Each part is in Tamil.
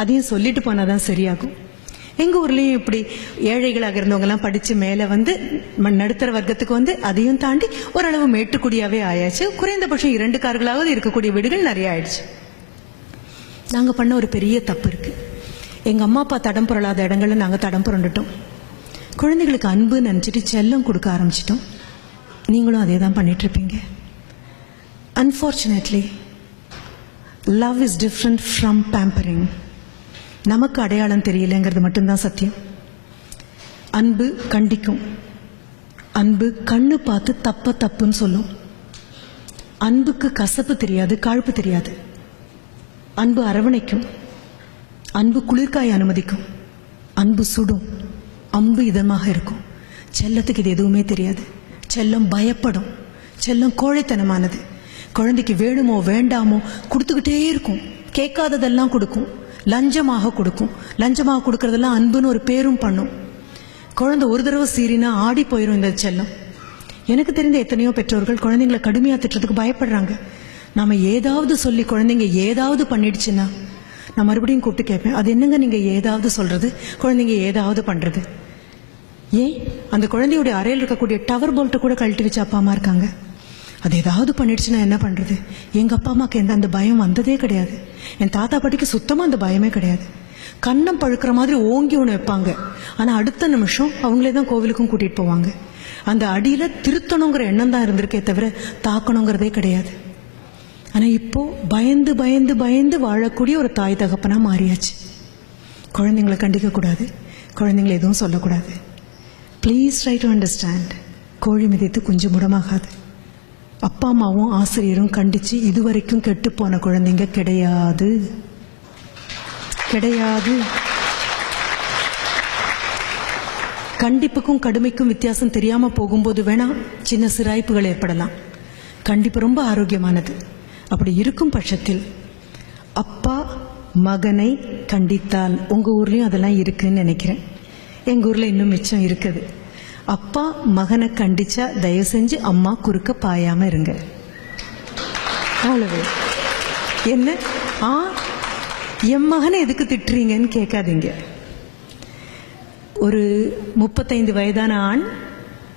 அதையும் சொல்லிட்டு போனாதான் சரியாகும் எங்கள் ஊர்லேயும் இப்படி ஏழைகளாக இருந்தவங்கலாம் படித்து மேலே வந்து நடுத்தர வர்க்கத்துக்கு வந்து அதையும் தாண்டி ஓரளவு மேட்டுக்குடியாகவே ஆயாச்சு குறைந்தபட்சம் இரண்டு கார்களாவது இருக்கக்கூடிய வீடுகள் நிறைய ஆயிடுச்சு நாங்கள் பண்ண ஒரு பெரிய தப்பு இருக்குது எங்கள் அம்மா அப்பா தடம் புரளாத இடங்கள்ல நாங்கள் தடம் புரண்டுட்டோம் குழந்தைகளுக்கு அன்பு நினச்சிட்டு செல்லம் கொடுக்க ஆரம்பிச்சிட்டோம் நீங்களும் அதே தான் பண்ணிகிட்ருப்பீங்க unfortunately love is different from pampering நமக்கு அடையாளம் தெரியலங்கிறது மட்டும்தான் சத்தியம் அன்பு கண்டிக்கும் அன்பு கண்ணு பார்த்து தப்ப தப்புன்னு சொல்லும் அன்புக்கு கசப்பு தெரியாது காழ்ப்பு தெரியாது அன்பு அரவணைக்கும் அன்பு குளிர்காய அனுமதிக்கும் அன்பு சுடும் அம்பு இதமாக இருக்கும் செல்லத்துக்கு இது எதுவுமே தெரியாது செல்லம் பயப்படும் செல்லம் கோழைத்தனமானது குழந்தைக்கு வேணுமோ வேண்டாமோ கொடுத்துக்கிட்டே இருக்கும் கேட்காததெல்லாம் கொடுக்கும் லஞ்சமாக கொடுக்கும் லஞ்சமாக கொடுக்கறதெல்லாம் அன்புன்னு ஒரு பேரும் பண்ணும் குழந்தை ஒரு தடவை சீரினா ஆடி போயிடும் இந்த செல்லம் எனக்கு தெரிந்த எத்தனையோ பெற்றோர்கள் குழந்தைங்களை கடுமையாக திட்டுறதுக்கு பயப்படுறாங்க நாம் ஏதாவது சொல்லி குழந்தைங்க ஏதாவது பண்ணிடுச்சுன்னா நான் மறுபடியும் கூப்பிட்டு கேட்பேன் அது என்னங்க நீங்கள் ஏதாவது சொல்கிறது குழந்தைங்க ஏதாவது பண்ணுறது ஏன் அந்த குழந்தையுடைய அறையில் இருக்கக்கூடிய டவர் போல்ட்டு கூட கழட்டி வச்சு அப்பா அம்மா இருக்காங்க அது ஏதாவது பண்ணிடுச்சுன்னா என்ன பண்ணுறது எங்கள் அப்பா அம்மாவுக்கு எந்த அந்த பயம் வந்ததே கிடையாது என் தாத்தா பாட்டிக்கு சுத்தமாக அந்த பயமே கிடையாது கண்ணம் பழுக்கிற மாதிரி ஓங்கி ஒன்று வைப்பாங்க ஆனால் அடுத்த நிமிஷம் அவங்களே தான் கோவிலுக்கும் கூட்டிகிட்டு போவாங்க அந்த அடியில் திருத்தணுங்கிற எண்ணம் தான் இருந்திருக்கே தவிர தாக்கணுங்கிறதே கிடையாது ஆனால் இப்போது பயந்து பயந்து பயந்து வாழக்கூடிய ஒரு தாய் தகப்பனாக மாறியாச்சு குழந்தைங்களை கண்டிக்கக்கூடாது குழந்தைங்களை எதுவும் சொல்லக்கூடாது ப்ளீஸ் ட்ரை டு அண்டர்ஸ்டாண்ட் கோழி மிதித்து குஞ்சு முடமாகாது அப்பா அம்மாவும் ஆசிரியரும் கண்டித்து இதுவரைக்கும் கெட்டு போன குழந்தைங்க கிடையாது கிடையாது கண்டிப்புக்கும் கடுமைக்கும் வித்தியாசம் தெரியாமல் போகும்போது வேணால் சின்ன சிராய்ப்புகள் ஏற்படலாம் கண்டிப்பு ரொம்ப ஆரோக்கியமானது அப்படி இருக்கும் பட்சத்தில் அப்பா மகனை கண்டித்தால் உங்கள் ஊர்லேயும் அதெல்லாம் இருக்குன்னு நினைக்கிறேன் எங்கள் ஊரில் இன்னும் மிச்சம் இருக்குது அப்பா மகனை கண்டிச்சா தயவு செஞ்சு அம்மா குறுக்க பாயாமல் இருங்க என்ன ஆ என் மகனை எதுக்கு திட்டுறீங்கன்னு கேட்காதீங்க ஒரு முப்பத்தைந்து வயதான ஆண்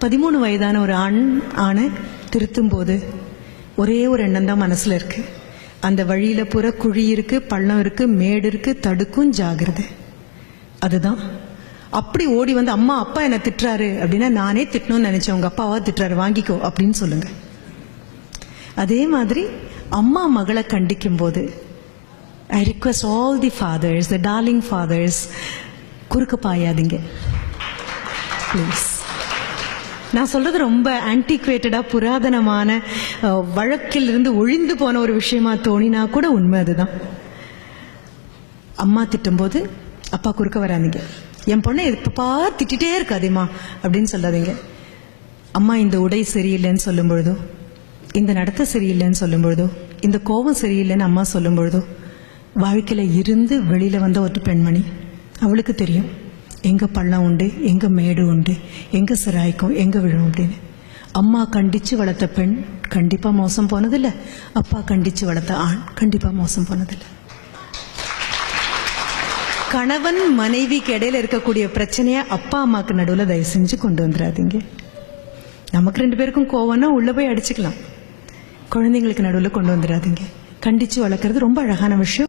பதிமூணு வயதான ஒரு ஆண் ஆணை திருத்தும் போது ஒரே ஒரு எண்ணம் தான் மனசில் இருக்கு அந்த வழியில் பூரா குழி இருக்கு பள்ளம் இருக்கு மேடு இருக்கு தடுக்கும் ஜாகிரதை அதுதான் அப்படி ஓடி வந்து அம்மா அப்பா என்னை திட்டுறாரு அப்படின்னா நானே திட்டணும்னு நினைச்சேன் உங்க அப்பாவா திட்டுறாரு வாங்கிக்கோ அப்படின்னு சொல்லுங்க அதே மாதிரி அம்மா மகளை கண்டிக்கும் போது I request all the fathers the darling fathers குறுக்க பாயாதீங்க ப்ளீஸ் நான் சொல்றது ரொம்ப ஆன்டிக்வேட்டடா புராதனமான வழக்கிலிருந்து ஒழிந்து போன ஒரு விஷயமா தோணினா கூட உண்மை அதுதான் அம்மா திட்டும்போது அப்பா குறுக்க வராதிங்க என் பொண்ணை எப்பப்பா திட்டிகிட்டே இருக்காதேம்மா அப்படின்னு சொல்லாதீங்க அம்மா இந்த உடை சரியில்லைன்னு சொல்லும் பொழுதோ இந்த நடத்த சரியில்லைன்னு சொல்லும் பொழுதோ இந்த கோபம் சரியில்லைன்னு அம்மா சொல்லும் பொழுதோ வாழ்க்கையில் இருந்து வெளியில் வந்த ஒரு பெண்மணி அவளுக்கு தெரியும் எங்கே பள்ளம் உண்டு எங்கே மேடு உண்டு எங்கே சிராய்க்கும் எங்கே விழும் அப்படின்னு அம்மா கண்டித்து வளர்த்த பெண் கண்டிப்பாக மோசம் போனதில்லை அப்பா கண்டித்து வளர்த்த ஆண் கண்டிப்பாக மோசம் போனதில்லை கணவன் மனைவிக்கு இடையில இருக்கக்கூடிய பிரச்சனையை அப்பா அம்மாக்கு நடுவில் தயவு செஞ்சு கொண்டு வந்துடாதீங்க நமக்கு ரெண்டு பேருக்கும் கோவம்னா உள்ளே போய் அடிச்சுக்கலாம் குழந்தைங்களுக்கு நடுவில் கொண்டு வந்துடாதீங்க கண்டித்து வளர்க்குறது ரொம்ப அழகான விஷயம்